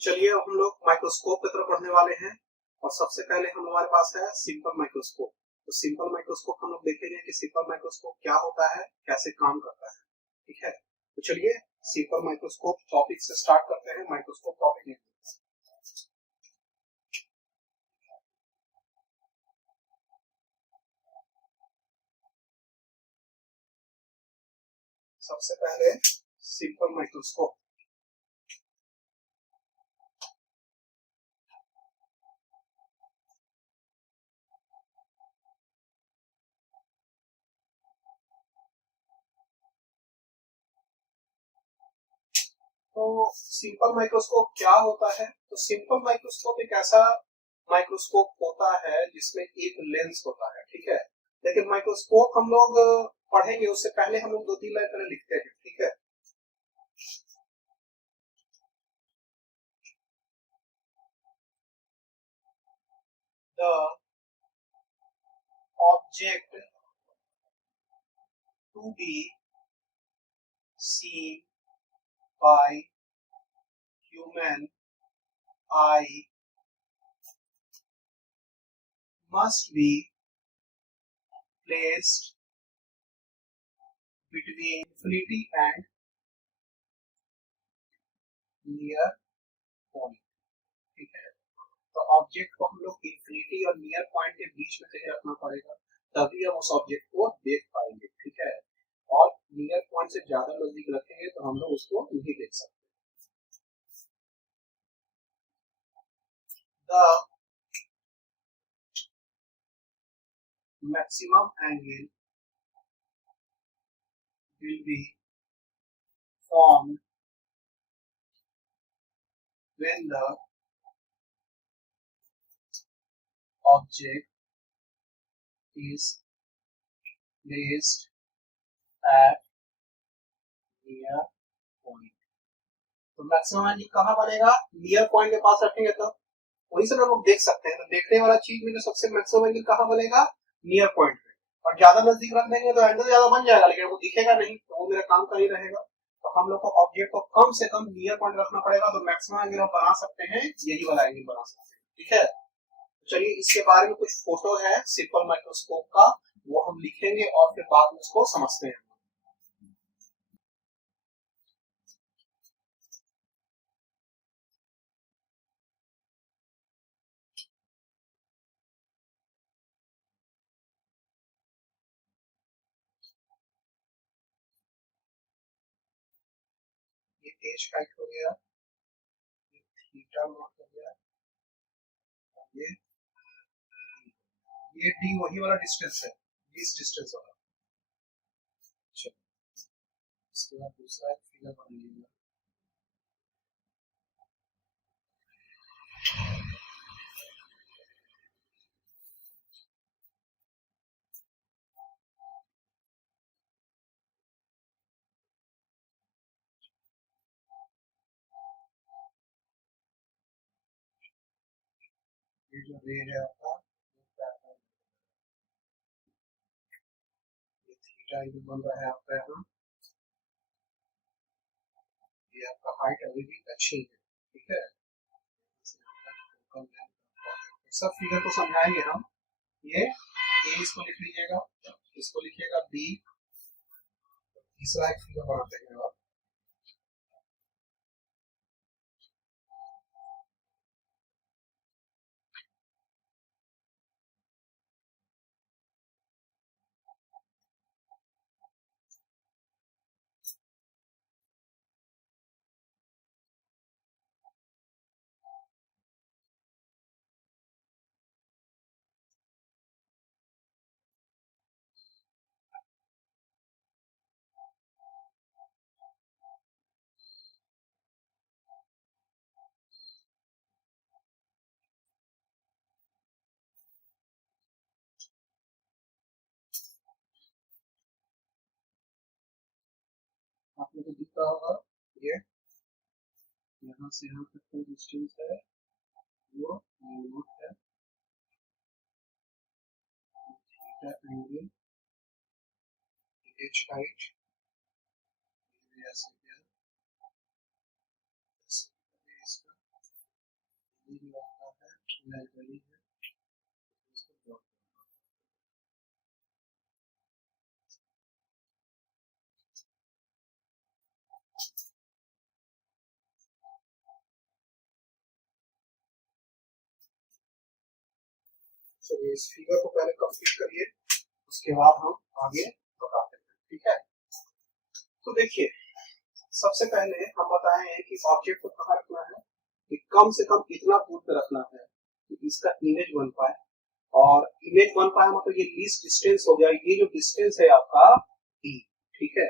चलिए अब हम लोग माइक्रोस्कोप की तरफ बढ़ने वाले हैं और सबसे पहले हमारे पास है सिंपल माइक्रोस्कोप। तो सिंपल माइक्रोस्कोप हम लोग देखेंगे कि सिंपल माइक्रोस्कोप क्या होता है, कैसे काम करता है। ठीक है, तो चलिए सिंपल माइक्रोस्कोप टॉपिक से स्टार्ट करते हैं। माइक्रोस्कोप टॉपिक सबसे पहले सिंपल माइक्रोस्कोप। तो सिंपल माइक्रोस्कोप क्या होता है? तो सिंपल माइक्रोस्कोप एक ऐसा माइक्रोस्कोप होता है जिसमें एक लेंस होता है। ठीक है, लेकिन माइक्रोस्कोप हम लोग पढ़ेंगे उससे पहले हम लोग 2-3 लाइन पहले लिखते हैं। ठीक है, the object to be seen by human eye must be placed between infinity and near point। ठीक है, तो ऑब्जेक्ट को हम लोग इंफिनिटी और नियर पॉइंट के बीच में कहीं रखना पड़ेगा, तभी हम उस ऑब्जेक्ट को देख पाएंगे। ठीक है, और नियर पॉइंट से ज्यादा नजदीक रखेंगे तो हम लोग उसको नहीं देख सकते। The maximum angle will be formed when the object is placed at near point। तो मैक्सिमम एंगल कहाँ बनेगा? नियर पॉइंट के पास रखेंगे तो वहीं से हम लोग देख सकते हैं। तो देखने वाला चीज में जो सबसे मैक्सिमम एंगल कहाँ बनेगा? नियर पॉइंट पे। और ज्यादा नजदीक रख देंगे तो एंगल ज्यादा बन जाएगा लेकिन वो दिखेगा नहीं, तो वो मेरा काम का नहीं रहेगा। तो हम लोग को ऑब्जेक्ट को कम से कम नियर पॉइंट रखना पड़ेगा, तो मैक्सिमम एंगल हम बना सकते हैं, यही वाला एंगल बना सकते हैं। ठीक है, चलिए इसके बारे में कुछ फोटो है सिंपल माइक्रोस्कोप का, वो हम लिखेंगे और फिर बाद में उसको समझते हैं। ये एच हाइट हो गया, थीटा नॉट हो गया, ये ये डी वही वाला डिस्टेंस है, इस डिस्टेंस वाला। चलो इसके बाद दूसरा फिगर बन लीजिए। ये जो रे है आपका, ये थीटा ये बन रहा है आपका यहाँ, ये आपका हाइट अभी भी अच्छी है। ठीक है, सब फिगर को समझाएंगे हम। ये ए इसको लिख लीजिएगा, इसको लिखिएगा बी, तीसरा एक फिगर बनाते हैं आप। आप लोग को दिख रहा होगा ये यहाँ से यहाँ तक का डिस्टेंस है, वो नोट है, थीटा एंगल, एच हाइट, ऐसे किया इसका। वैल्यू है, इसको plot करना। चलिए इस फिगर को पहले कंप्लीट करिए, उसके बाद हम आगे बताते हैं, ठीक है। तो देखिए सबसे पहले हम बताए हैं कि ऑब्जेक्ट को कहाँ रखना है, कि कम से कम इतना दूर पे रखना है कि इसका इमेज बन पाए, और इमेज बन पाए मतलब ये लीस्ट डिस्टेंस हो गया, ये जो डिस्टेंस है आपका d, ठीक है।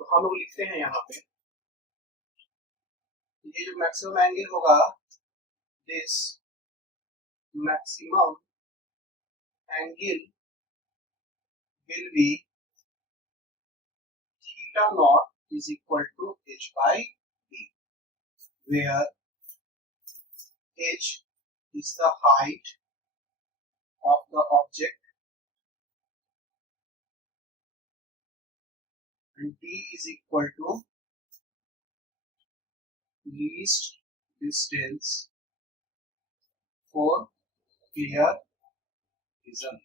तो हम लोग लिखते हैं यहाँ पे ये जो मैक्सिमम एंगल होगा, this maximum angle will be theta naught is equal to h by b, where h is the height of the object and d is equal to least distance for clear vision।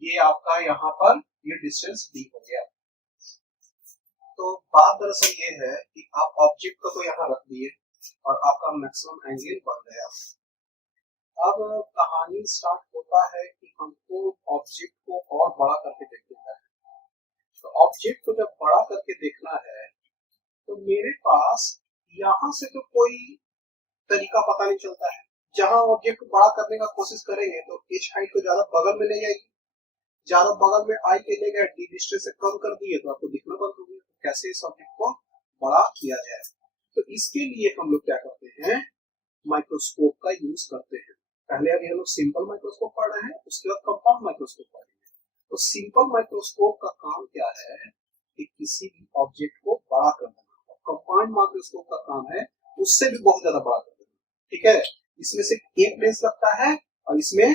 ये आपका यहाँ पर ये distance d हो गया। तो बात दरअसल ये है कि आप ऑब्जेक्ट को तो यहाँ रख दिए और आपका मैक्सिमम एंगल बन गया। अब कहानी स्टार्ट होता है कि हमको ऑब्जेक्ट को और बड़ा करके देखना है। तो ऑब्जेक्ट को जब बड़ा करके देखना है तो मेरे पास यहाँ से तो कोई तरीका पता नहीं चलता है। जहां ऑब्जेक्ट को बड़ा करने का कोशिश करेंगे तो एच हाइट को ज्यादा बगल में ले जाएगी, ज्यादा बगल में आई के ले गए, डी डिस्टेंस से कम कर दिए तो आपको दिखना बंद हो गया। कैसे इस ऑब्जेक्ट को बड़ा किया जाए, तो इसके लिए हम लोग क्या करते हैं, माइक्रोस्कोप का यूज करते हैं। पहले अभी हम लोग सिंपल माइक्रोस्कोप पढ़ रहे हैं, उसके बाद कंपाउंड माइक्रोस्कोप पढ़ेंगे। तो सिंपल माइक्रोस्कोप का काम क्या है कि किसी भी ऑब्जेक्ट को बड़ा कर देना, और कंपाउंड माइक्रोस्कोप का काम है उससे भी बहुत ज्यादा बड़ा कर देना, ठीक है। इसमें सिर्फ एक लेंस लगता है और इसमें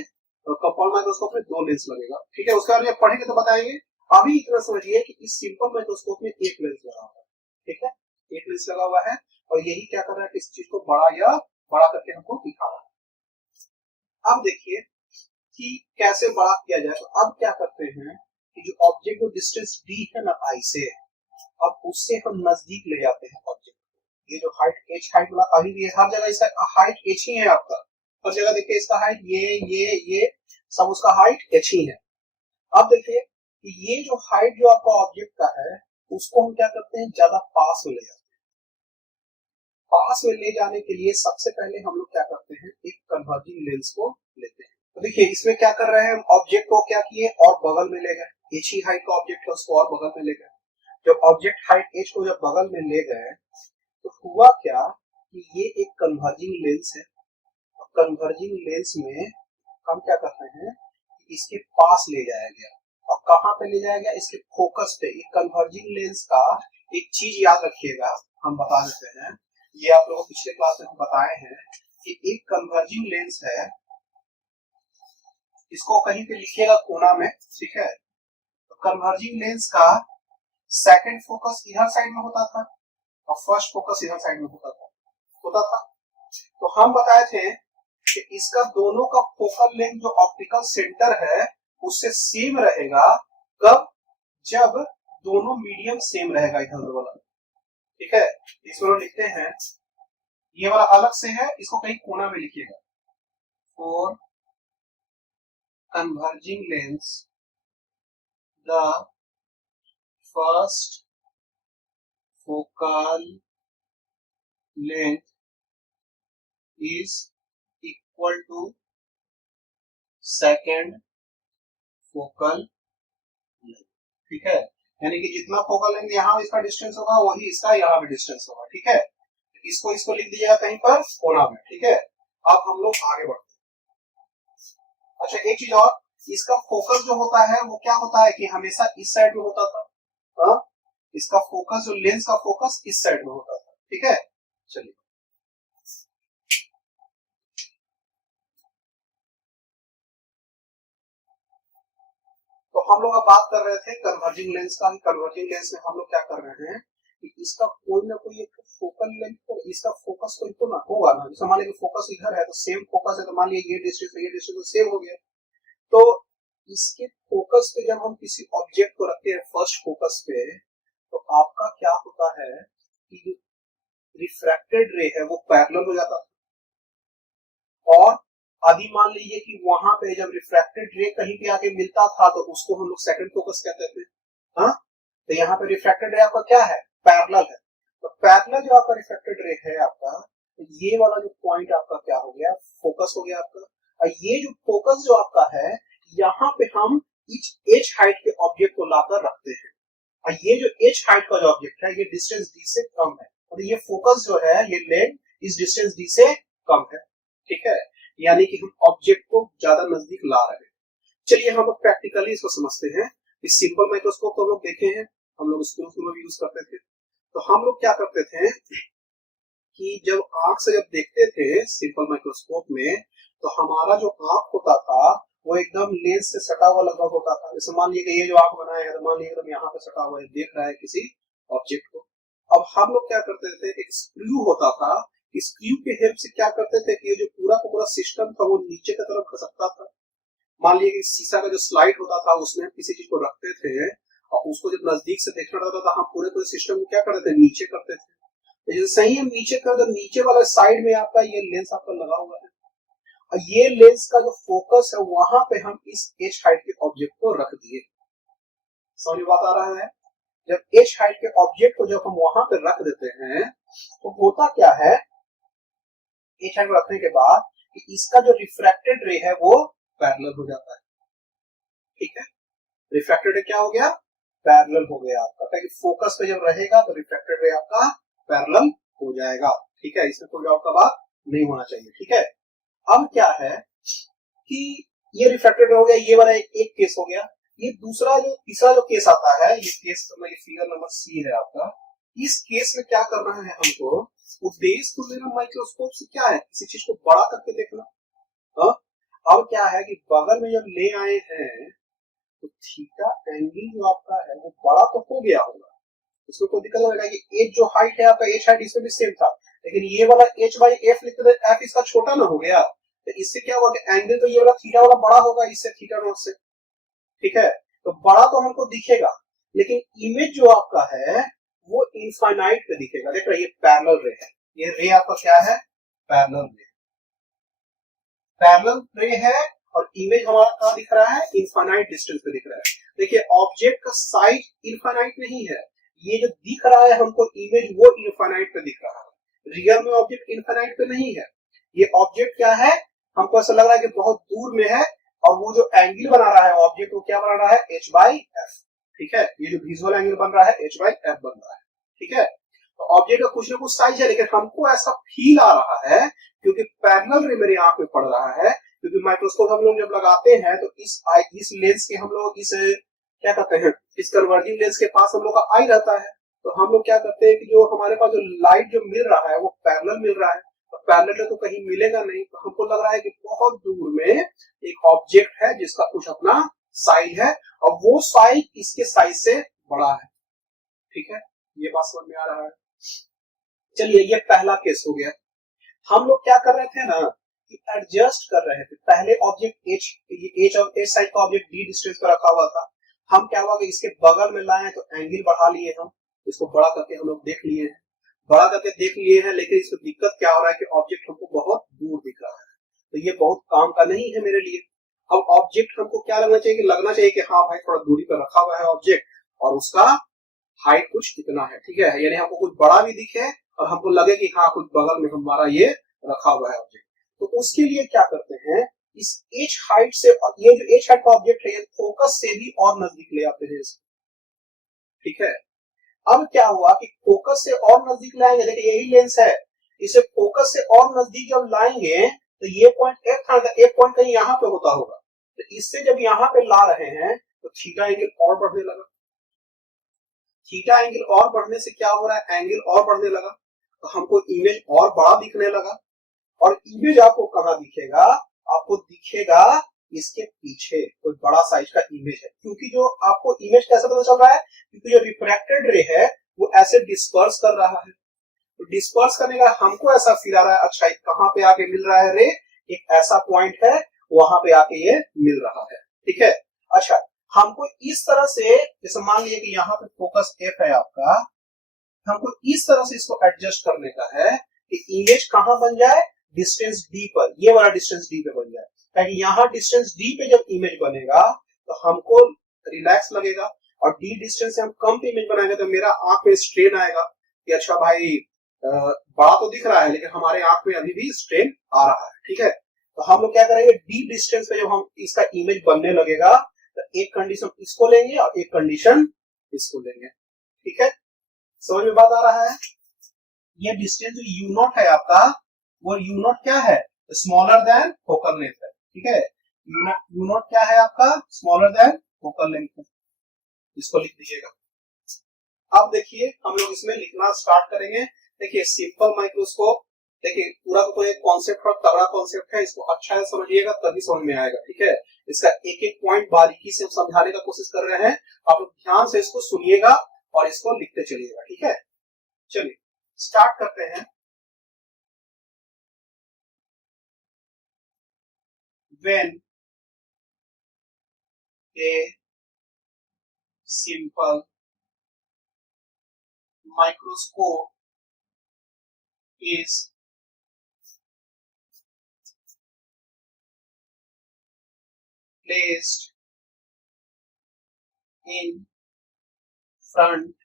कंपाउंड माइक्रोस्कोप में दो लेंस लगेगा, ठीक है। उसके बाद जब पढ़ेंगे तो बताएंगे। अभी इतना समझिए कि इस सिंपल माइक्रोस्कोप में एक लेंस लगा हुआ है, ठीक है, एक लेंस लगा हुआ है और यही क्या कर रहा है, इस चीज को बड़ा या बड़ा करके हमको दिखा रहा है। अब देखिए कि कैसे बड़ा किया जाए। तो अब क्या करते हैं कि जो ऑब्जेक्ट को डिस्टेंस d है ना आई से, अब उससे हम नजदीक ले जाते हैं ऑब्जेक्ट। ये जो हाइट h हाइट वाला, अभी ये हर जगह इसका हाइट h ही है आपका, हर जगह देखिए इसका हाइट ये सब उसका हाइट h ही है। अब देखिए कि ये जो हाइट जो आपका ऑब्जेक्ट का है उसको हम क्या करते हैं, ज्यादा पास में ले जाते हैं। पास में ले जाने के लिए सबसे पहले हम लोग क्या करते हैं, एक कन्वर्जिंग लेंस को लेते हैं। तो देखिए इसमें क्या कर रहे हैं, हम ऑब्जेक्ट को क्या किए और बगल में ले गए, h ही हाइट का ऑब्जेक्ट है उसको और बगल में ले गए। जब ऑब्जेक्ट हाइट h को जब बगल में ले गए तो हुआ क्या कि ये एक कन्वर्जिंग लेंस है, और कन्वर्जिंग लेंस में हम क्या करते हैं, इसके पास ले जाया गया। और कहाँ पे ले जाया गया, इसके फोकस पे। एक कन्वर्जिंग लेंस का एक चीज याद रखिएगा, हम बता देते हैं, ये आप लोगों को पिछले क्लास में हम बताए हैं कि एक कन्वर्जिंग लेंस है, इसको कहीं पे लिखिएगा कोना में, ठीक है। तो कन्वर्जिंग लेंस का सेकंड फोकस इधर साइड में होता था और फर्स्ट फोकस इधर साइड में होता था। तो हम बताए थे कि इसका दोनों का फोकल लेंथ जो ऑप्टिकल सेंटर है उससे सेम रहेगा। कब, जब दोनों मीडियम सेम रहेगा इधर वाला, ठीक है। इसको लिखते हैं, ये वाला अलग से है, इसको कहीं कोना में लिखिएगा। For converging lens, the first focal length is equal to second focal length, ठीक है। यानी कि जितना फोकल लेंथ यहाँ इसका डिस्टेंस होगा वही इसका यहाँ भी डिस्टेंस होगा, ठीक है। इसको लिख दीजिएगा कहीं पर कोना में, ठीक है। अब हम लोग आगे बढ़ते हैं। अच्छा एक चीज और, इसका फोकस जो होता है वो क्या होता है कि हमेशा इस साइड में होता था, हाँ? इसका फोकस जो लेंस का फोकस इस साइड में होता था, ठीक है। चलिए तो हम लोग अब बात कर रहे थे कन्वर्जिंग लेंस का। कन्वर्जिंग लेंस में हम लोग क्या कर रहे हैं कि इसका कोई ना कोई एक फोकल लेंथ तो इसका फोकस तो ना होगा ना। जैसे मान लीजिए फोकस इधर है तो सेम फोकस है, तो मान लीजिए ये डिस्टेंस तो सेम हो गया। तो इसके फोकस पे जब हम किसी ऑब्जेक्ट को रखते हैं फर्स्ट फोकस पे, तो आपका क्या होता है कि रिफ्रैक्टेड रे है वो पैरेलल हो जाता है। और आदि मान लीजिए कि वहां पे जब रिफ्रैक्टेड रे कहीं पे आके मिलता था तो उसको हम लोग सेकंड फोकस कहते थे। हाँ, तो यहाँ पे रिफ्रैक्टेड रे आपका क्या है, पैरेलल है। तो पैरेलल जो आपका रिफ्रैक्टेड रे है आपका, तो ये वाला जो पॉइंट आपका क्या हो गया, फोकस हो गया आपका। और ये जो फोकस जो आपका है, यहाँ पे हम इच एच हाइट के ऑब्जेक्ट को लाकर रखते हैं। और ये जो एच हाइट का जो ऑब्जेक्ट है ये डिस्टेंस डी से कम है, और ये फोकस जो है ये लेंथ इस डिस्टेंस डी से कम है। ठीक है, यानी कि हम ऑब्जेक्ट को ज्यादा नजदीक ला रहे हैं। चलिए हम प्रैक्टिकली इसको समझते हैं। इस सिंपल माइक्रोस्कोप को हम लोग देखे हैं, हम लोग स्कूल में यूज करते थे। तो हम लोग क्या करते थे कि जब आंख से जब देखते थे सिंपल माइक्रोस्कोप में, तो हमारा जो आंख होता था वो एकदम लेंस से सटा हुआ लगभग होता था। जैसे मान लीजिए ये जो आंख बनाया है, तो मान लीजिए एकदम यहाँ पे सटा हुआ है, देख रहा है किसी ऑब्जेक्ट को। अब हम लोग क्या करते थे, एक स्क्रू होता था, स्क्रू के हेल्प से क्या करते थे कि ये जो पूरा का पूरा सिस्टम था वो नीचे की तरफ खसकता था। मान लीजिए शीशा का जो स्लाइड होता था उसमें हम किसी चीज को रखते थे, और उसको जब नजदीक से देखना रहता था, हम पूरे पूरे सिस्टम को क्या करते थे, नीचे करते थे। तो जैसे सही हम नीचे कर, तो नीचे वाला साइड में आपका ये लेंस आपका लगा हुआ है, और ये लेंस का जो फोकस है वहां पे हम इस एच हाइट के ऑब्जेक्ट को रख दिए। समझ बात आ रहा है। जब एच हाइट के ऑब्जेक्ट को जब हम वहां पे रख देते हैं, तो होता क्या है, एच हाइट रखने के बाद कि इसका जो रिफ्रैक्टेड रे है वो पैरेलल हो जाता है। ठीक है, रिफ्रैक्टेड रे क्या हो गया, पैरेलल हो गया आपका, ताकि फोकस पे जब रहेगा तो रिफ्रैक्टेड रे आपका पैरेलल हो जाएगा। ठीक है, इसमें कोई डाउट का बात नहीं होना चाहिए। ठीक है, अब क्या है कि ये रिफ्रैक्टेड हो गया, ये वाला एक केस हो गया। ये दूसरा जो तीसरा जो केस आता है, ये केस ये फिगर नंबर सी है आपका। इस केस में क्या करना है हमको, उद्देश्य तो मेरा माइक्रोस्कोप से क्या है, किसी चीज को बड़ा करके देखना। हाँ? अब क्या है कि बगल में जब ले आए हैं तो थीटा एंगल जो आपका है वो बड़ा तो हो गया होगा, इसमें कोई दिक्कत होगा कि एच जो हाइट है आपका, एच हाइट इसमें भी सेम था, लेकिन ये वाला एच बाई एफ लिखते थे, एफ इसका छोटा ना हो गया, तो इससे क्या होगा कि एंगल तो ये वाला थीटा वाला बड़ा होगा इससे, थीटा नॉट से। ठीक है, तो बड़ा तो हमको दिखेगा, लेकिन इमेज जो आपका है वो इनफाइनाइट पे दिखेगा। देख रहे, ये पैरेलल रे है, ये रे आपका क्या है, पैरेलल रे, पैरेलल रे है, और इमेज हमारा कहाँ दिख रहा है, इनफाइनाइट डिस्टेंस पे दिख रहा है। देखिए ऑब्जेक्ट का साइज इनफाइनाइट नहीं है, ये जो दिख रहा है हमको इमेज वो इनफाइनाइट पे दिख रहा है। रियल में ऑब्जेक्ट इनफाइनाइट पे नहीं है, ये ऑब्जेक्ट क्या है, हमको ऐसा लग रहा है कि बहुत दूर में है, और वो जो एंगल बना रहा है ऑब्जेक्ट को क्या बना रहा है, एच बाई एफ। ठीक है, ये जो विजुअल एंगल बन रहा है एच बाई एफ बन रहा है। ठीक है, तो ऑब्जेक्ट का कुछ ना कुछ साइज है, लेकिन हमको ऐसा फील आ रहा है क्योंकि पैरेलल रे मेरी आंख में पड़ रहा है। क्योंकि माइक्रोस्कोप हम लोग जब लगाते हैं तो इस लेंस के हम लोग इस क्या कहते हैं, इस कन्वर्जिंग लेंस के पास हम लोग का आई रहता है। तो हम लोग क्या करते हैं कि जो हमारे पास जो लाइट जो मिल रहा है वो पैरेलल मिल रहा है, तो पैरेलल तो कहीं मिलेगा नहीं, तो हमको लग रहा है कि बहुत दूर में एक ऑब्जेक्ट है जिसका कुछ अपना साइज है, और वो साइज इसके साइज से बड़ा है। ठीक है, ये बात समझ में आ रहा है। चलिए, ये पहला केस हो गया। हम लोग क्या कर रहे थे ना कि एडजस्ट कर रहे थे, पहले ऑब्जेक्ट एच साइड का ऑब्जेक्ट डी डिस्टेंस पर रखा हुआ था, हम क्या हुआ कि इसके बगल में लाए तो एंगल बढ़ा लिए, हम इसको बड़ा करके हम लोग देख लिए हैं, बड़ा करके देख लिए हैं, लेकिन इसमें दिक्कत क्या हो रहा है कि ऑब्जेक्ट हमको बहुत दूर दिख रहा है, तो ये बहुत काम का नहीं है मेरे लिए। अब ऑब्जेक्ट हमको क्या लगना चाहिए, कि लगना चाहिए कि हाँ भाई थोड़ा दूरी पर रखा हुआ है ऑब्जेक्ट, और उसका हाइट कुछ इतना है। ठीक है, यानी हमको कुछ बड़ा भी दिखे और हमको लगे कि हाँ कुछ बगल में हमारा ये रखा हुआ है ऑब्जेक्ट। तो उसके लिए क्या करते हैं, इस एच हाइट से, ये जो एच हाइट का ऑब्जेक्ट है, ये फोकस से भी और नजदीक ले आते हैं इसको। ठीक है, अब क्या हुआ कि फोकस से और नजदीक लाएंगे, देखिए यही लेंस है, इसे फोकस से और नजदीक जब लाएंगे तो ये पॉइंट एफ था, एक पॉइंट कहीं यहाँ पे होता होगा, तो इससे जब यहाँ पे ला रहे हैं तो थीटा एंगल और बढ़ने लगा। थीटा एंगल और बढ़ने से क्या हो रहा है, एंगल और बढ़ने लगा, तो हमको इमेज और बड़ा दिखने लगा। और इमेज आपको कहाँ दिखेगा, आपको दिखेगा इसके पीछे कोई बड़ा साइज का इमेज है, क्योंकि जो आपको इमेज कैसे पता चल रहा है, क्योंकि जो रिफ्रैक्टेड रे है वो ऐसे डिस्पर्स कर रहा है। तो डिस्पर्स करने का हमको ऐसा फील आ रहा है, अच्छा कहाँ पे आके मिल रहा है रे, एक ऐसा पॉइंट है वहां पे आके ये मिल रहा है, ठीक है। अच्छा, हमको इस तरह से, जैसे मान लीजिए कि यहाँ पे फोकस एफ है आपका, हमको इस तरह से इसको एडजस्ट करने का है कि इमेज कहां बन जाए, डिस्टेंस डी पर, ये वाला डिस्टेंस डी पे बन जाए। ताकि यहाँ डिस्टेंस डी पे जब इमेज बनेगा तो हमको रिलैक्स लगेगा, और डी डिस्टेंस से हम कम पे इमेज बनाएंगे तो मेरा आंख में स्ट्रेन आएगा कि अच्छा भाई बड़ा तो दिख रहा है लेकिन हमारे आंख में अभी भी स्ट्रेन आ रहा है, ठीक है। तो हम लोग क्या करेंगे, डी डिस्टेंस पे जब हम इसका इमेज बनने लगेगा तो एक कंडीशन इसको लेंगे और एक कंडीशन इसको लेंगे, ठीक है। समझ में बात आ रहा है। ये डिस्टेंस जो यू नॉट है आपका, वो यू नॉट क्या है, स्मॉलर देन फोकल लेंथ है, ठीक है। यू नॉट क्या है आपका, स्मॉलर देन फोकल लेंथ है, इसको लिख दीजिएगा। अब देखिए हम लोग इसमें लिखना स्टार्ट करेंगे। देखिए सिंपल माइक्रोस्कोप, देखिए पूरा तो एक कॉन्सेप्ट और तगड़ा कॉन्सेप्ट है, इसको अच्छा से समझिएगा तभी समझ में आएगा, ठीक है। इसका एक एक पॉइंट बारीकी से समझाने का कोशिश कर रहे हैं, आप लोग ध्यान से इसको सुनिएगा और इसको लिखते चलिएगा, ठीक है। चलिए स्टार्ट करते हैं। When a simple microscope is placed in front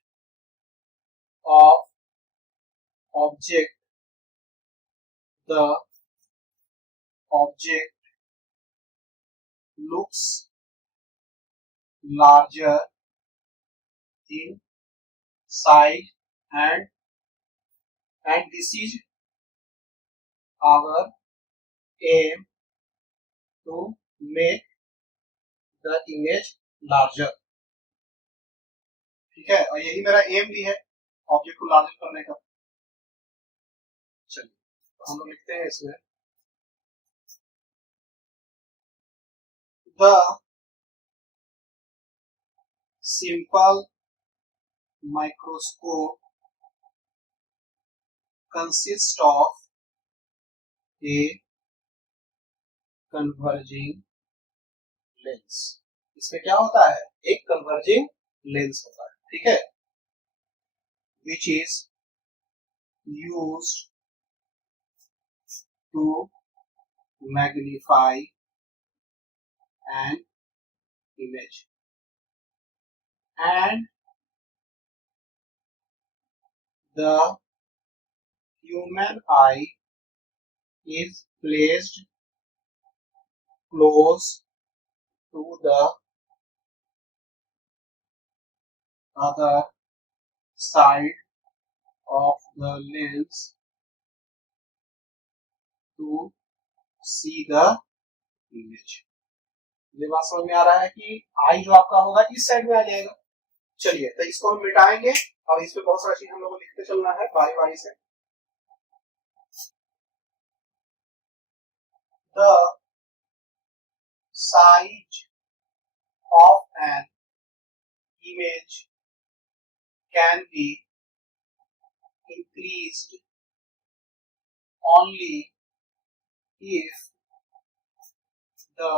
of object, the object looks larger in size, and this is our aim to make the image larger, ठीक है। और यही मेरा एम भी है, ऑब्जेक्ट को लार्जर करने का। चलिए तो हम लोग लिखते हैं इसमें, the simple microscope consists of a converging lens। इसमें क्या होता है, एक converging lens होता है, ठीक है, which is used to magnify an image, and the human eye is placed close to the other side of the lens to see the image। ये बात समझ में आ रहा है कि आई जो आपका होगा इस साइड में आ जाएगा। चलिए तो इसको हम मिटाएंगे, अब इस पे बहुत सारी चीज हम लोग को लिखते चलना है बारी बारी से। The size of an image can be increased only if the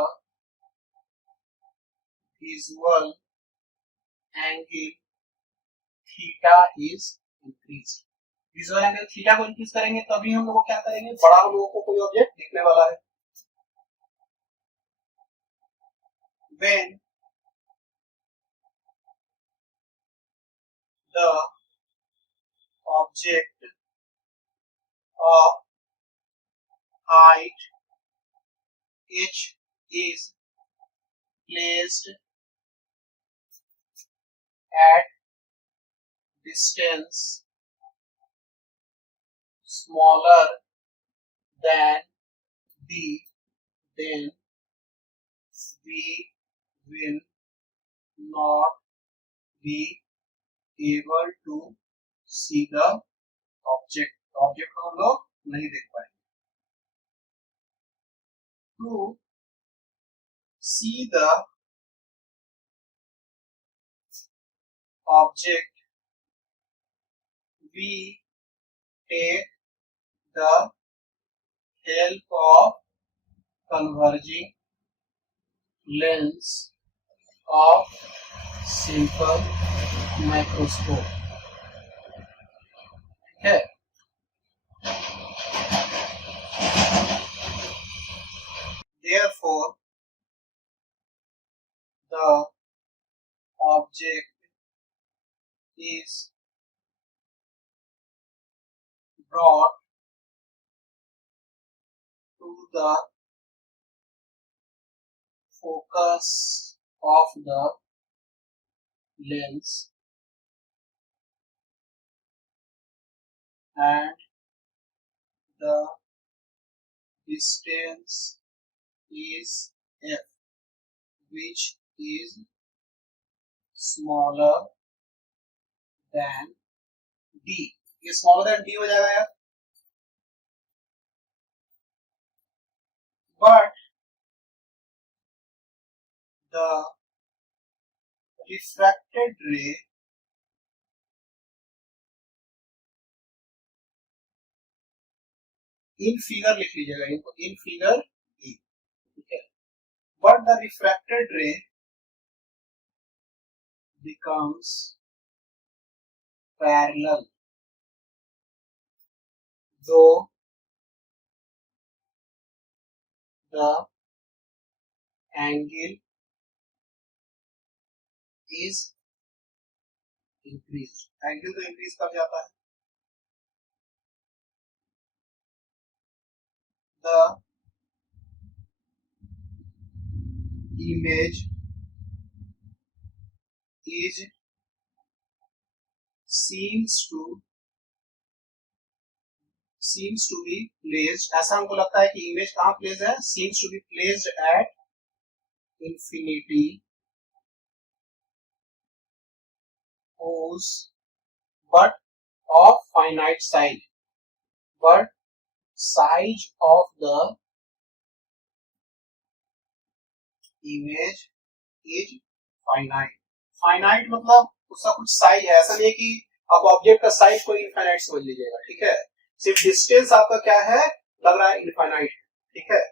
visual angle theta is increased। Visual angle theta को इंक्रीज करेंगे तभी हम लोग क्या करेंगे, बड़ा हम लोगों को कोई ऑब्जेक्ट दिखने वाला है। When the object of height h is placed at distance smaller than b, then we will not be able to see the object। Object को हम लोग नहीं देख पाएंगे। To see the object we take the help of converging lens of simple microscope है. Therefore, the object is brought to the focus of the lens and the distance is f, which is smaller than d. ये smaller than d हो जाएगा यार. But the refracted ray in figure लिख लीजिएगा इनको, in figure E, ठीक है. But the refracted ray becomes parallel though the angle is increased. Angle तो इंक्रीज कर जाता है. The image is seems to be placed, ऐसा हमको लगता है कि इमेज कहाँ प्लेस है, seems to be placed at infinity whose but of finite size, but size of the image is finite. Finite मतलब उसका कुछ साइज है, ऐसा नहीं है कि अब ऑब्जेक्ट का साइज कोई इनफाइनाइट समझ लीजिएगा, ठीक है. सिर्फ डिस्टेंस आपका क्या है, लग रहा है इनफाइनाइट, ठीक है.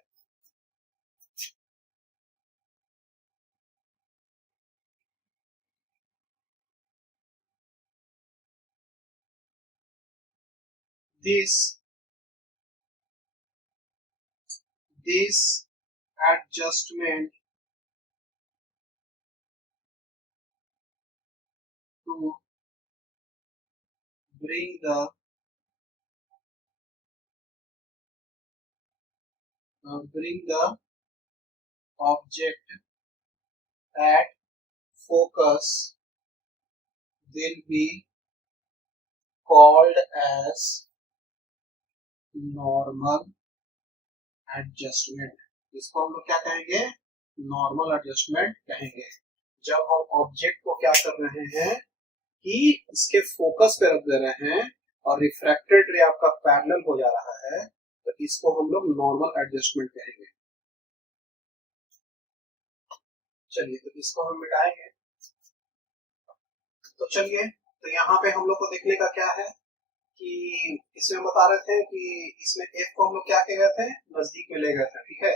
This adjustment to bring the object at focus will be called as normal adjustment. इसको हम लोग क्या कहेंगे, नॉर्मल एडजस्टमेंट कहेंगे. जब हम ऑब्जेक्ट को क्या कर रहे हैं कि इसके फोकस पे रख दे रहे हैं और रिफ्रैक्टेड रे आपका पैरेलल हो जा रहा है, तो इसको हम लोग नॉर्मल एडजस्टमेंट कहेंगे. चलिए, तो इसको हम मिटाएंगे. तो चलिए, तो यहाँ पे हम लोग को देखने का क्या है कि इसमें बता रहे थे कि इसमें f को हम लोग क्या कह गए थे, नजदीक में ले गए थे, ठीक है.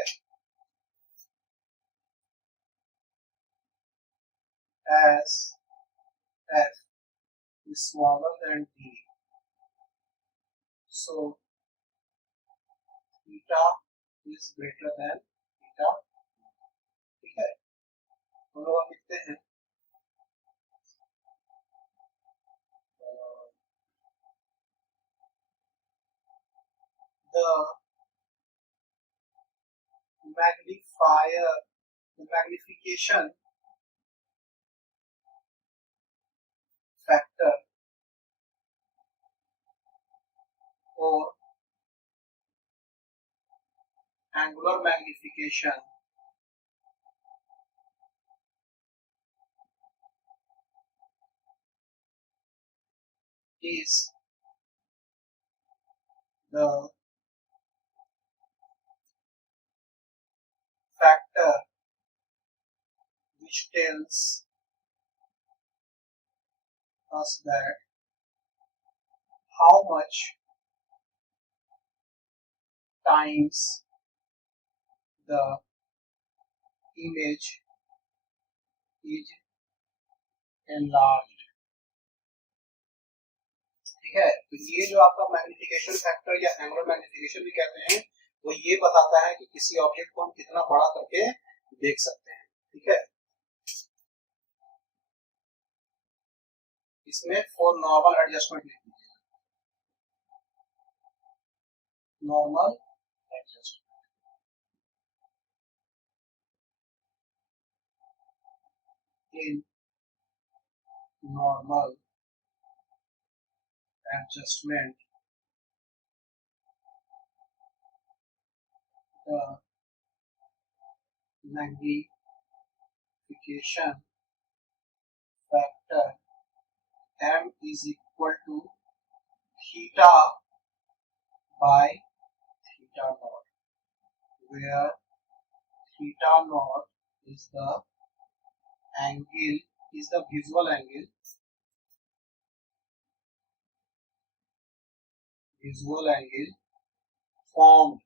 As f is smaller than d, so theta is greater than theta, ठीक है. हम लोग अब लिखते हैं the magnification factor or angular magnification is the factor which tells us that how much times the image is enlarged। ठीक है, तो ये जो आपका मैग्निफिकेशन फैक्टर या एंगुलर मैग्निफिकेशन भी कहते हैं, वो ये बताता है कि किसी ऑब्जेक्ट को हम कितना बड़ा करके देख सकते हैं। ठीक है, इसमें फॉर नॉर्मल एडजस्टमेंट लिख दीजिए, normal adjustment in normal adjustment the magnification factor m is equal to theta by theta naught, where theta naught is the angle, is the visual angle formed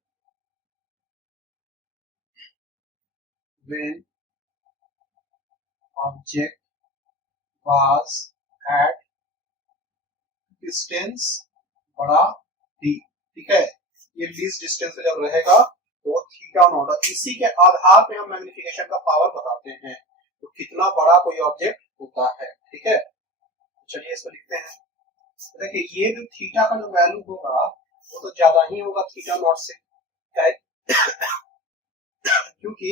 when object was at distance बड़ा d। ठीक है, ये least distance पे जब रहेगा तो theta naught, इसी के आधार पे हम मैग्निफिकेशन का पावर बताते हैं, तो कितना बड़ा कोई ऑब्जेक्ट होता है। ठीक है, चलिए इसको लिखते हैं। तो देखिए, ये जो थीटा का जो वैल्यू होगा वो तो ज्यादा ही होगा थीटा नॉट से, क्योंकि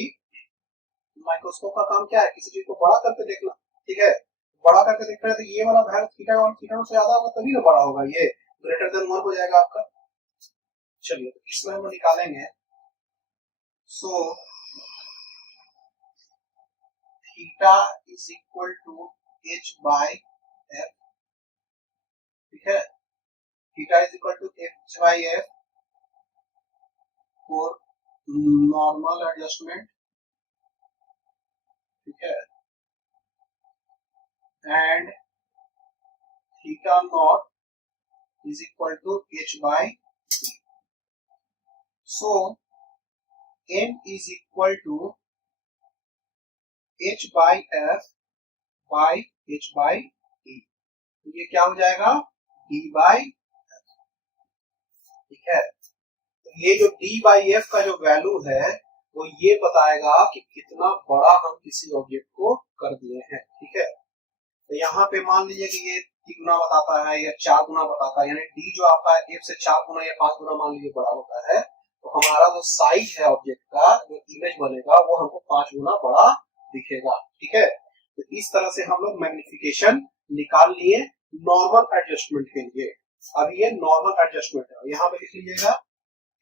माइक्रोस्कोप का काम क्या है, किसी चीज को बड़ा करके देखना। ठीक है, बड़ा करके देखना है तो ये वाला वैल्यू थीटा और थीटा नॉट से ज्यादा होगा तभी ना बड़ा होगा, ये ग्रेटर देन 1 हो जाएगा आपका। चलिए तो इसमें हम निकालेंगे, so theta is equal to h by f। ठीक है, theta is equal to h by f for normal adjustment. ठीक है, and theta naught is equal to h by e. So m is equal to h by f by h by e। तो ये क्या हो जाएगा, d by f। ठीक है, तो ये जो d by f का जो वैल्यू है वो ये बताएगा कि कितना बड़ा हम किसी ऑब्जेक्ट को कर दिए हैं। ठीक है, तो यहाँ पे मान लीजिए कि ये 3 गुना बताता है या 4 गुना बताता है, यानी डी जो आपका f से 4 गुना या 5 गुना मान लीजिए बड़ा होता है, तो हमारा जो साइज है ऑब्जेक्ट का, जो इमेज बनेगा वो हमको 5 गुना बड़ा दिखेगा। ठीक है, तो इस तरह से हम लोग मैग्निफिकेशन निकाल लिए नॉर्मल एडजस्टमेंट के लिए। अब ये नॉर्मल एडजस्टमेंट है, यहाँ पे लिख लीजिएगा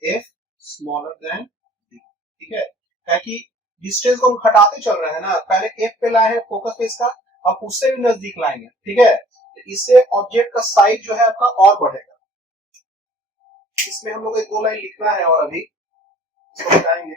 f स्मॉलर देन d। ठीक है कि डिस्टेंस को हम घटाते चल रहे हैं ना, पहले f पे लाए हैं फोकस पे इसका, अब उससे भी नजदीक लाएंगे। ठीक है, तो इससे ऑब्जेक्ट का साइज जो है आपका और बढ़ेगा। इसमें हम लोग एक 2 लाइन लिखना है और अभी इसको बताएंगे।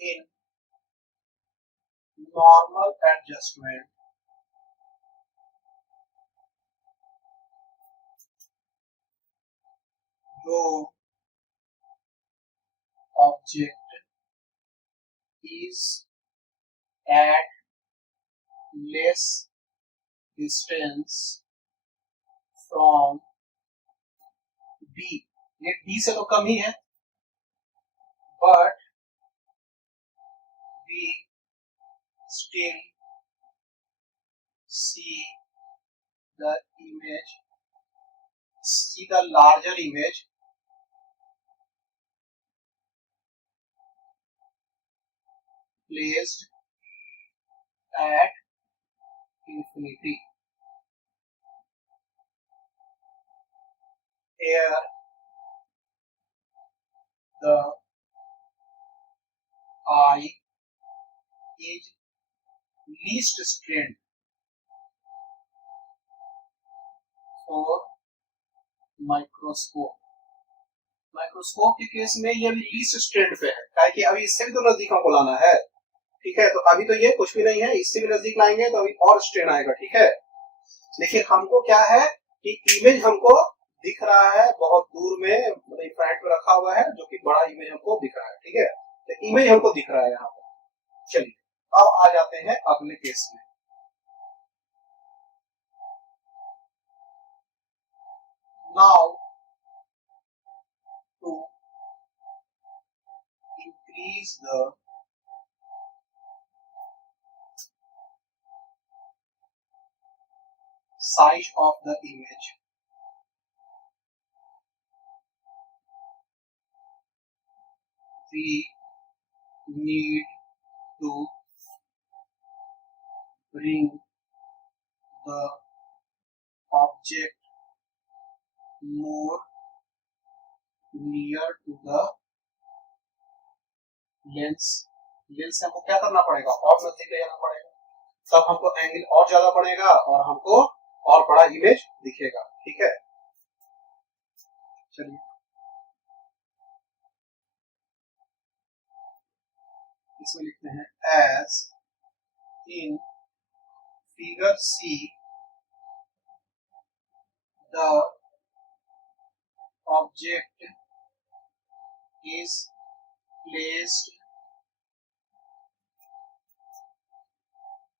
इन नॉर्मल एडजस्टमेंट जो object is at less distance from D, ये डी से तो कम ही है, but we still see the image, see the larger image placed at infinity. Here the eye is least strained for microscope. Microscope के case में ये अभी लीस्ट स्ट्रेंड पे है, काहे कि अभी इससे भी तो नजदीक हमको लाना है। ठीक है, तो अभी तो ये कुछ भी नहीं है, इससे भी नजदीक लाएंगे तो अभी और स्ट्रेन आएगा। ठीक है, लेकिन हमको क्या है कि इमेज हमको दिख रहा है बहुत दूर में, मतलब इंफ्रारेड पे रखा हुआ है, जो कि बड़ा इमेज हमको दिख रहा है। ठीक है, तो इमेज हमको दिख रहा है यहाँ पर। चलिए अब आ जाते हैं अगले केस में। Now to increase the size of the image, we need to bring the object more near to the lens। Lens से हमको क्या करना पड़ेगा, और नजदीक ले जाना पड़ेगा, तब हमको एंगल और ज्यादा बढ़ेगा और हमको और बड़ा इमेज दिखेगा। ठीक है, चलिए इसमें लिखते हैं as in figure C the object is placed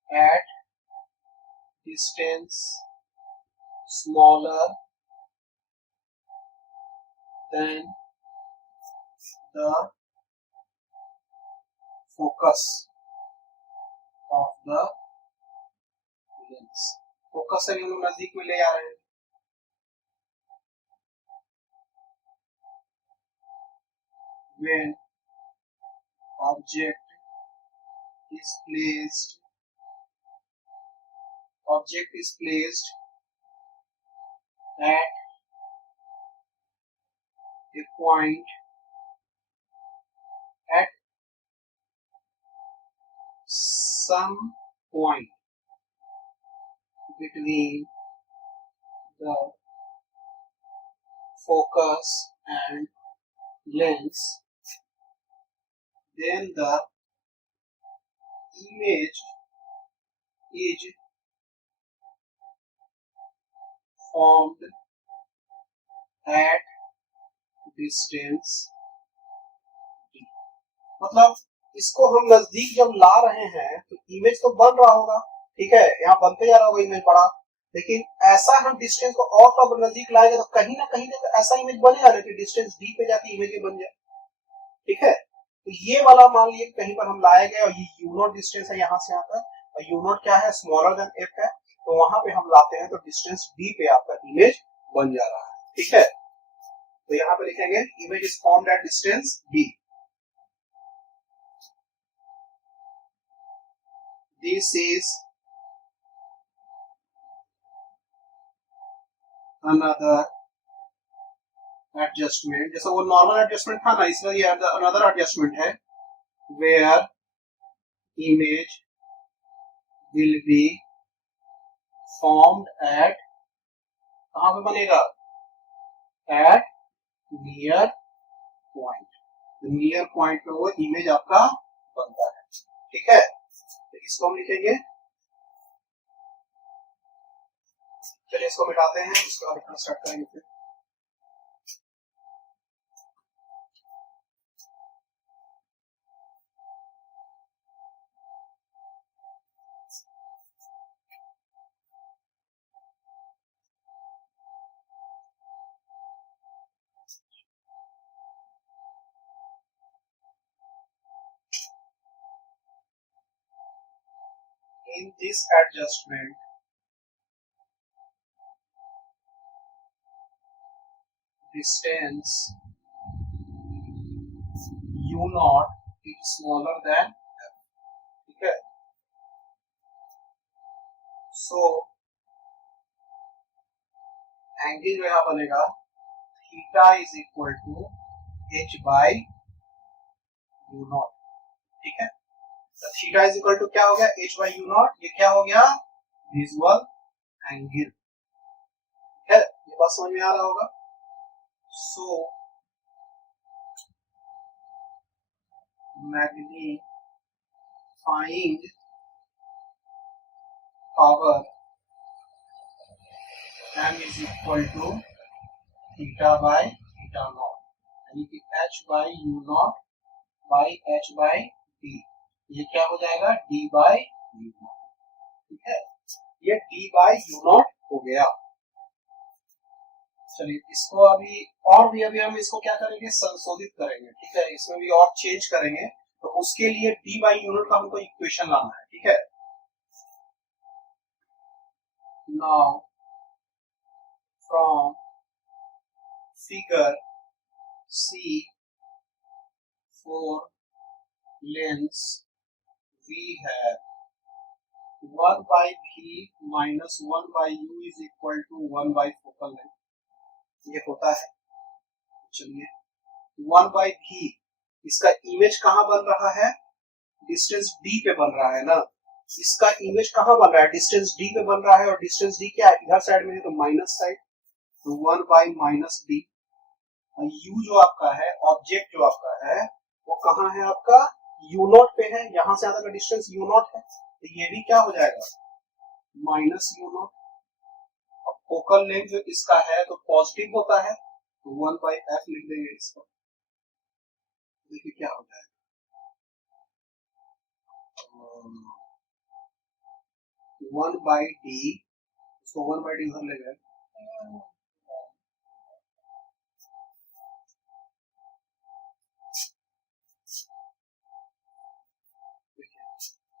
at distance smaller than the focus of the lens। Focus से हम लोग नजदीक में ले आ रहे हैं। When object is placed at a point at some point between the focus and lens, then the image is formed at distance d। मतलब इसको हम नजदीक जब ला रहे हैं तो इमेज तो बन रहा होगा। ठीक है, यहाँ बनते जा रहा होगा इमेज बड़ा, लेकिन ऐसा हम डिस्टेंस को और कब नजदीक लाएंगे तो कहीं ना कहीं तो ऐसा इमेज बनेगा ना कि डिस्टेंस डी पे जाके इमेज बन जाए। ठीक है, तो ये वाला मान लिए कहीं पर हम लाए गए और ये यू नॉट डिस्टेंस है यहाँ से यहाँ तक, और यू नॉट क्या है, स्मॉलर देन एफ है, तो वहां पे हम लाते हैं तो डिस्टेंस डी पे आपका इमेज बन जा रहा है। ठीक है, तो यहाँ पे लिखेंगे image is formed at distance D. This is another adjustment, जैसा वो नॉर्मल एडजस्टमेंट था ना, इसलिए ये अनदर एडजस्टमेंट है where image will be formed at, कहां पे बनेगा, at near point. Near point पे वो इमेज आपका बनता है। ठीक है, तो इसको हम लिखेंगे, चलिए इसको मिटाते हैं, इसके बाद लिखना स्टार्ट करेंगे फिर। In this adjustment, distance u naught is smaller than f। ठीक है, सो एंगल जो यहाँ बनेगा theta is equal to h by u naught. ठीक है, तो थीटा इज इक्वल टू क्या हो गया, h बाई यू नॉट, ये क्या हो गया, विजुअल एंगल। ठीक है, ये बात समझ में आ रहा होगा। So magnifying power m is equal to theta by theta not, यानी कि h by u not by h by d, ये क्या हो जाएगा d by u नॉट। ठीक है, ये d by u नॉट हो गया। चलिए इसको अभी और भी अभी हम इसको क्या करेंगे, संशोधित करेंगे। ठीक है, इसमें भी और चेंज करेंगे, तो उसके लिए d by u नॉट का हमको इक्वेशन लाना है। ठीक है, now from figure C4 lengths we have 1 by v minus 1 by u is equal to 1 by focal length, ये होता है। चलिए 1 by v, इसका इमेज कहाँ बन रहा है, डिस्टेंस d पे बन रहा है ना, इसका इमेज कहाँ बन रहा है, डिस्टेंस d पे बन रहा है, और डिस्टेंस d क्या है, इधर साइड में है तो माइनस साइड, तो 1 by माइनस d। u जो आपका है, ऑब्जेक्ट जो आपका है वो कहाँ है, आपका u नॉट पे है, यहां से आने का डिस्टेंस u नॉट है, तो ये भी क्या हो जाएगा माइनस u नॉट। अब फोकल लेंथ जो इसका है तो पॉजिटिव होता है, तो 1 by f लिख देंगे इसको। देखिए क्या हो जाएगा, 1 by d, इसको 1 by d उधर ले गए,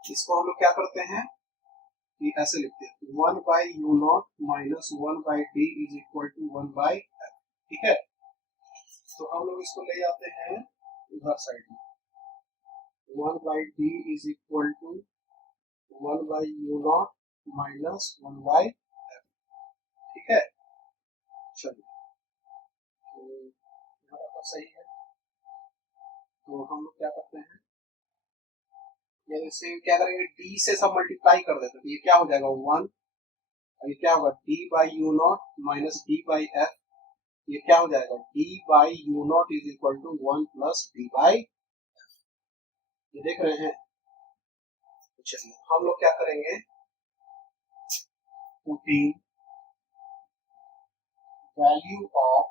इसको हम लोग क्या करते हैं कि ऐसे लिखते हैं 1 by u naught minus 1 by d is equal to 1 by f। ठीक है, तो हम लोग इसको ले जाते हैं उधर साइड में, 1 by d is equal to 1 by u naught minus 1 by f। ठीक है, चलिए तो यहाँ पर सही है, तो हम लोग क्या करते हैं, जैसे क्या करेंगे d से सब मल्टीप्लाई कर देते हैं, तो ये क्या हो जाएगा 1, और ये क्या होगा d by u naught minus d by f, ये क्या हो जाएगा d by u naught is equal to 1 plus d by f। ये देख रहे हैं, चलिए हम लोग क्या करेंगे, putting value of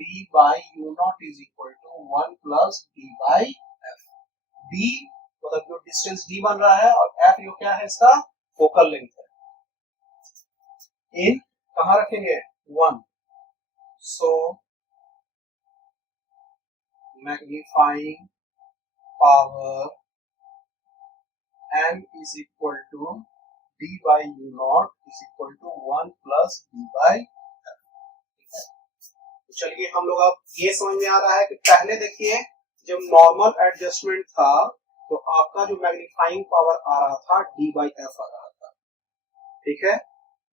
d by u naught is equal to 1 plus d by f। d मतलब जो डिस्टेंस d बन रहा है, और f जो क्या है इसका फोकल लेंथ है, इन कहाँ रखेंगे 1, so magnifying power m is equal to d by u naught is equal to 1 plus d by f। तो चलिए हम लोग अब ये समझ में आ रहा है कि पहले देखिए जब नॉर्मल एडजस्टमेंट था तो आपका जो मैग्नीफाइंग पावर आ रहा था d by f आ रहा था। ठीक है,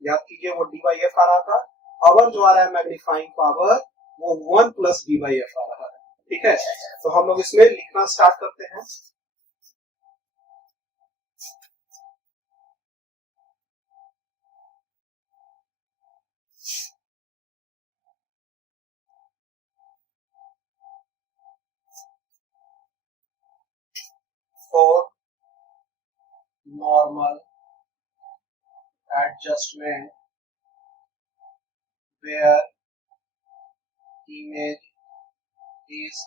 याद कीजिए वो d by f आ रहा था, अब जो आ रहा है मैग्नीफाइंग पावर वो 1 प्लस d by f आ रहा है। ठीक है, तो हम लोग इसमें लिखना स्टार्ट करते हैं। For normal adjustment where image is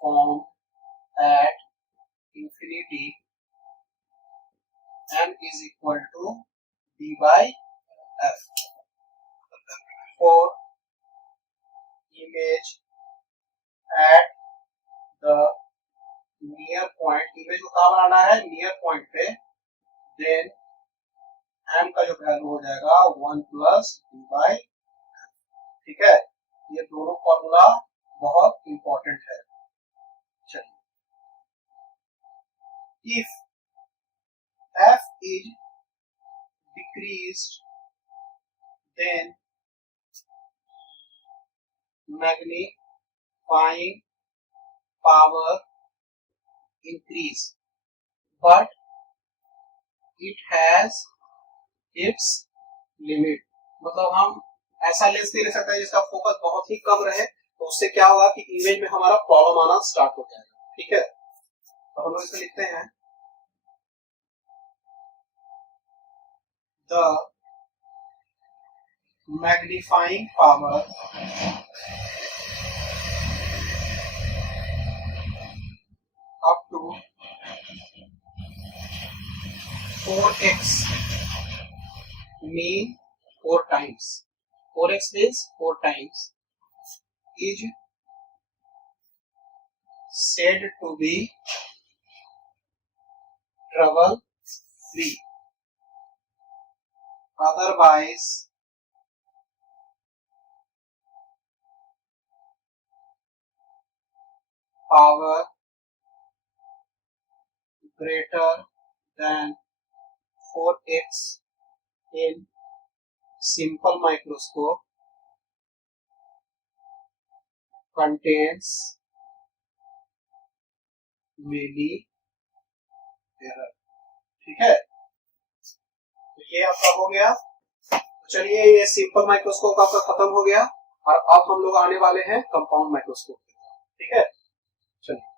formed at infinity, m is equal to d by f। For image at the near point, image को कहाँ बनाना है, नियर पॉइंट पे, देन m का जो वैल्यू हो जाएगा 1 प्लस डी बाई। ठीक है, ये दोनों फॉर्मूला बहुत इंपॉर्टेंट है। चलिए, if f is decreased then magnifying power increase, but it has its limit। मतलब हम ऐसा लेंस भी ले सकता है जिसका फोकस बहुत ही कम रहे, तो उससे क्या होगा कि इमेज में हमारा प्रॉब्लम आना स्टार्ट हो जाएगा। ठीक है, तो हम लोग इसमें लिखते हैं the magnifying power up to 4x mean 4 times, 4x means 4 times, is said to be trouble free, otherwise power greater than 4x in simple microscope contains many error। ठीक है, तो ये आपका हो गया। तो चलिए, ये सिंपल माइक्रोस्कोप आपका खत्म हो गया और अब हम लोग आने वाले हैं कंपाउंड माइक्रोस्कोप। ठीक है, चलिए।